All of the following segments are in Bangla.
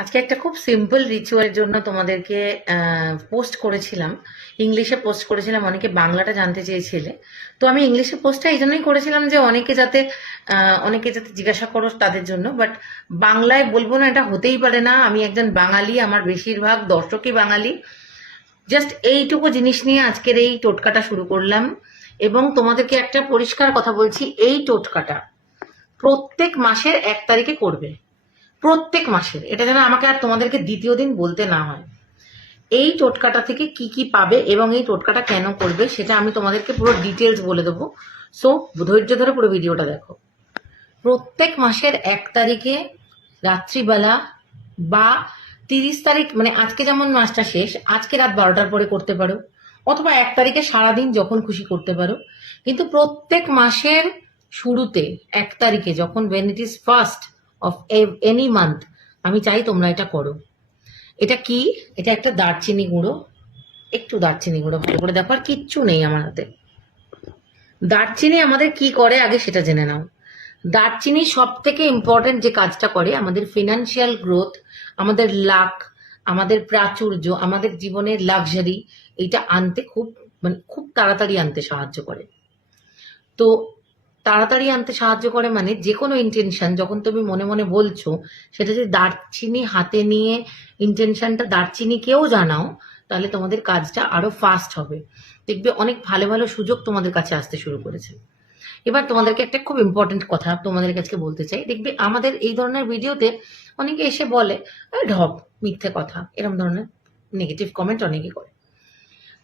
আজকে একটা খুব সিম্পল রিচুয়ালের জন্য তোমাদেরকে পোস্ট করেছিলাম। ইংলিশে পোস্ট করেছিলাম, অনেকে বাংলাটা জানতে চেয়েছিলে। তো আমি ইংলিশে পোস্টটা এই জন্যই করেছিলাম যে অনেকে যাতে জিজ্ঞাসা করো তাদের জন্য। বাট বাংলায় বলবো না, এটা হতেই পারে না। আমি একজন বাঙালি, আমার বেশিরভাগ দর্শকই বাঙালি। জাস্ট এইটুকু জিনিস নিয়ে আজকের এই টোটকাটা শুরু করলাম। এবং তোমাদেরকে একটা পরিষ্কার কথা বলছি, এই টোটকাটা প্রত্যেক মাসের 1 তারিখে করবে। প্রত্যেক মাসের, এটা যেন আমাকে আর তোমাদেরকে দ্বিতীয় দিন বলতে না হয়। এই টোটকাটা থেকে কি কি পাবে এবং এই টোটকাটা কেন করবে সেটা আমি তোমাদেরকে পুরো ডিটেলস বলে দেবো। সো ধৈর্য ধরে পুরো ভিডিওটা দেখো। প্রত্যেক মাসের 1 তারিখে রাত্রিবেলা বা 30 তারিখ, মানে আজকে যেমন মাসটা শেষ, আজকে রাত 12টার পরে করতে পারো, অথবা 1 তারিখে সারাদিন যখন খুশি করতে পারো। কিন্তু প্রত্যেক মাসের শুরুতে 1 তারিখে, যখন when it is first of any month, আমি চাই তোমরা এটা করো। এটা কি? এটা একটা দারচিনি গুঁড়ো। একটু দারচিনি গুঁড়ো ভালো করে দেখো, আর কিচ্ছু নেই আমার হাতে। দারচিনি আমাদের কি করে আগে সেটা জেনে নাও। দারচিনি সব থেকে ইম্পর্টেন্ট যে কাজটা করে, আমাদের ফিনান্সিয়াল গ্রোথ, আমাদের লাক, আমাদের প্রাচুর্য, আমাদের জীবনের লাক্সারি, এইটা আনতে খুব তাড়াতাড়ি আনতে সাহায্য করে। তো তাড়াতাড়ি আনতে সাহায্য করে মানে যে কোনো ইন্টেনশন যখন তুমি মনে মনে বলছো, সেটা যদি দারচিনি হাতে নিয়ে ইন্টেনশনটা দারচিনিকেও জানাও, তাহলে তোমাদের কাজটা আরো ফাস্ট হবে। দেখবে অনেক ভালো ভালো সুযোগ তোমাদের কাছে আসতে শুরু করেছে। এবার তোমাদেরকে একটা খুব ইম্পর্টেন্ট কথা তোমাদের কাছে বলতে চাই। দেখবে আমাদের এই ধরনের ভিডিওতে অনেকে এসে বলে, ঢপ, মিথ্যে কথা, এরকম ধরনের নেগেটিভ কমেন্ট অনেকে করে।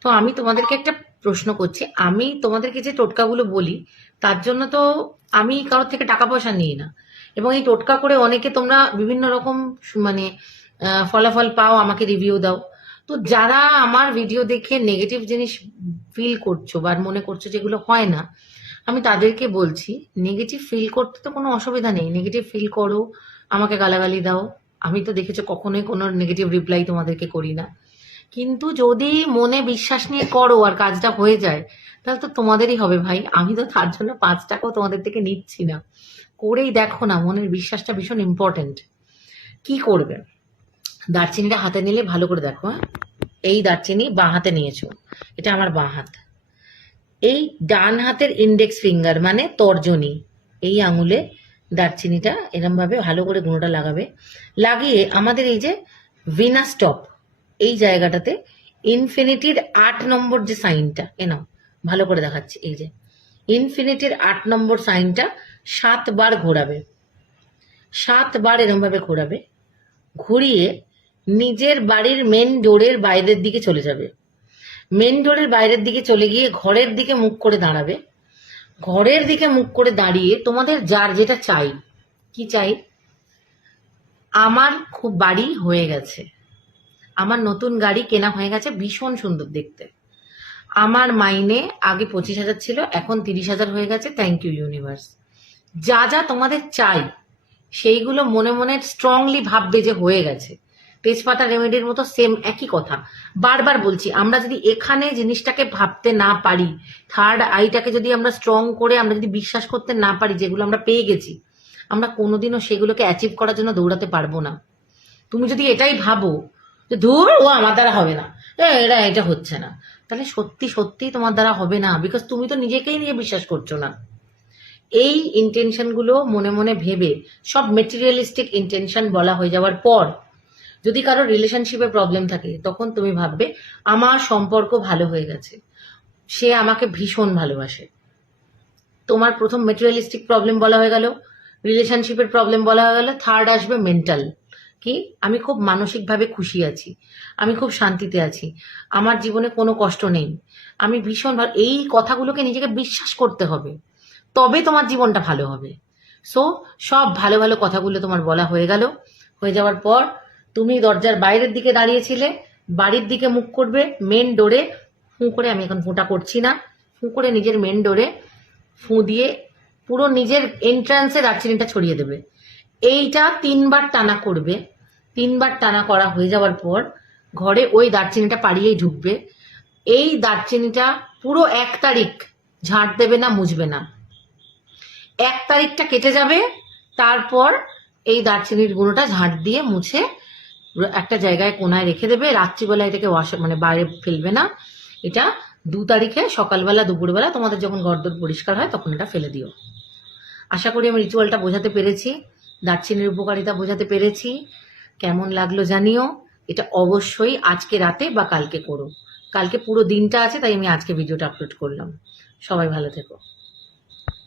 তো আমি তোমাদেরকে একটা প্রশ্ন করছি, আমি তোমাদেরকে যে টোটকাগুলো বলি তার জন্য তো আমি কারোর থেকে টাকা পয়সা নিই না। এবং এই টোটকা করে অনেকে তোমরা বিভিন্ন রকম মানে ফলাফল পাও, আমাকে রিভিউ দাও। তো যারা আমার ভিডিও দেখে নেগেটিভ জিনিস ফিল করছো বা মনে করছো যেগুলো হয় না, আমি তাদেরকে বলছি, নেগেটিভ ফিল করতে তো কোনো অসুবিধা নেই। নেগেটিভ ফিল করো, আমাকে গালাগালি দাও, আমি তো দেখেছো কখনোই কোনো নেগেটিভ রিপ্লাই তোমাদেরকে করি না। কিন্তু যদি মনে বিশ্বাস নিয়ে করো আর কাজটা হয়ে যায়, তাহলে তো তোমাদেরই হবে ভাই। আমি তো তার জন্য 5 টাকাও তোমাদের থেকে নিচ্ছি না। করেই দেখো না, মনের বিশ্বাসটা ভীষণ ইম্পর্টেন্ট। কি করবে? দারচিনিটা হাতে নিলে ভালো করে দেখো, হ্যাঁ। এই দারচিনি বাঁ হাতে নিয়েছো, এটা আমার বাঁ হাত। এই ডান হাতের ইন্ডেক্স ফিঙ্গার মানে তর্জনী, এই আঙুলে দারচিনিটা এরম ভাবে ভালো করে গুঁড়োটা লাগাবে। লাগিয়ে আমাদের এই যে ভিনাস টপ, এই জায়গাটাতে ইনফিনিটির 8 নম্বর যে সাইনটা, নাও ভালো করে দেখাচ্ছি, এই যে ইনফিনিটির 8 নম্বর সাইনটা 7 বার ঘোরাবে। 7 বার এরম ভাবে ঘোরাবে। ঘুরিয়ে নিজের বাড়ির মেন ডোরের বাইরের দিকে চলে যাবে। মেন ডোরের বাইরের দিকে চলে গিয়ে ঘরের দিকে মুখ করে দাঁড়াবে। ঘরের দিকে মুখ করে দাঁড়িয়ে তোমাদের যার যেটা চাই, কি চাই? আমার খুব বাড়ি হয়ে গেছে, আমার নতুন গাড়ি কেনা হয়ে গেছে, ভীষণ সুন্দর দেখতে। আমার মাইনে আগে 25,000 ছিল, এখন 30,000 হয়ে গেছে, থ্যাংক ইউ ইউনিভার্স। যা যা তোমাদের চাই সেইগুলো মনে মনে স্ট্রংলি ভাববে যে হয়ে গেছে। তেজপাতা রেমেডির মতো সেম একই কথা বারবার বলছি। আমরা যদি এখানে জিনিসটাকে ভাবতে না পারি, থার্ড আইটাকে যদি আমরা স্ট্রং করে আমরা যদি বিশ্বাস করতে না পারি যেগুলো আমরা পেয়ে গেছি, আমরা কোনোদিনও সেগুলোকে অ্যাচিভ করার জন্য দৌড়াতে পারবো না। তুমি যদি এটাই ভাবো যে ধুর ও আমার দ্বারা হবে না, এটা হচ্ছে না, তাহলে সত্যি সত্যি তোমার দ্বারা হবে না। বিকজ তুমি তো নিজেকেই নিয়ে বিশ্বাস করছো না। এই ইন্টেনশন গুলো মনে মনে ভেবে, সব মেটেরিয়ালিস্টিক ইন্টেনশন বলা হয়ে যাওয়ার পর, যদি কারো রিলেশনশিপে প্রবলেম থাকে, তখন তুমি ভাববে আমার সম্পর্ক ভালো হয়ে গেছে, সে আমাকে ভীষণ ভালোবাসে। তোমার প্রথম মেটেরিয়ালিস্টিক প্রবলেম বলা হয়ে গেল, রিলেশনশিপের প্রবলেম বলা হয়ে গেল, থার্ড আসবে মেন্টাল। কি? আমি খুব মানসিকভাবে খুশি আছি, আমি খুব শান্তিতে আছি, আমার জীবনে কোনো কষ্ট নেই, আমি ভীষণ ভালো। এই কথাগুলোকে নিজেকে বিশ্বাস করতে হবে, তবে তোমার জীবনটা ভালো হবে। সো সব ভালো ভালো কথাগুলো তোমার বলা হয়ে গেল। হয়ে যাওয়ার পর তুমি দরজার বাইরের দিকে দাঁড়িয়েছিলে, বাড়ির দিকে মুখ করবে, মেন ডোরে ফু করে, আমি এখন ফুঁটা করছি না, ফু করে নিজের মেন ডোরে ফু দিয়ে পুরো নিজের এন্ট্রান্সে দারচিনিটা ছড়িয়ে দেবে। এইটা 3 বার টানা করবে। 3 বার টানা করা হয়ে যাওয়ার পর ঘরে ওই দারচিনিটা পাড়িয়েই ঢুকবে। এই দারচিনিটা পুরো 1 তারিখ ঝাঁট দেবে না, মুছবে না। 1 তারিখটা কেটে যাবে, তারপর এই দারচিনির গুঁড়োটা ঝাঁট দিয়ে মুছে একটা জায়গায় কোনায় রেখে দেবে, রাত্রিবেলা এটাকে মানে বাইরে ফেলবে না। এটা 2 তারিখে সকালবেলা দুপুরবেলা তোমাদের যখন ঘরদোর পরিষ্কার হয় তখন এটা ফেলে দিও। আশা করি আমি রিচুয়ালটা বোঝাতে পেরেছি, দারচিনির উপকারিতা বোঝাতে পেরেছি। কেমন লাগলো জানিও। এটা অবশ্যই আজকে রাতে বা কালকে করো। কালকে পুরো দিনটা আছে, তাই আমি আজকে ভিডিওটা আপলোড করলাম। সবাই ভালো থেকো।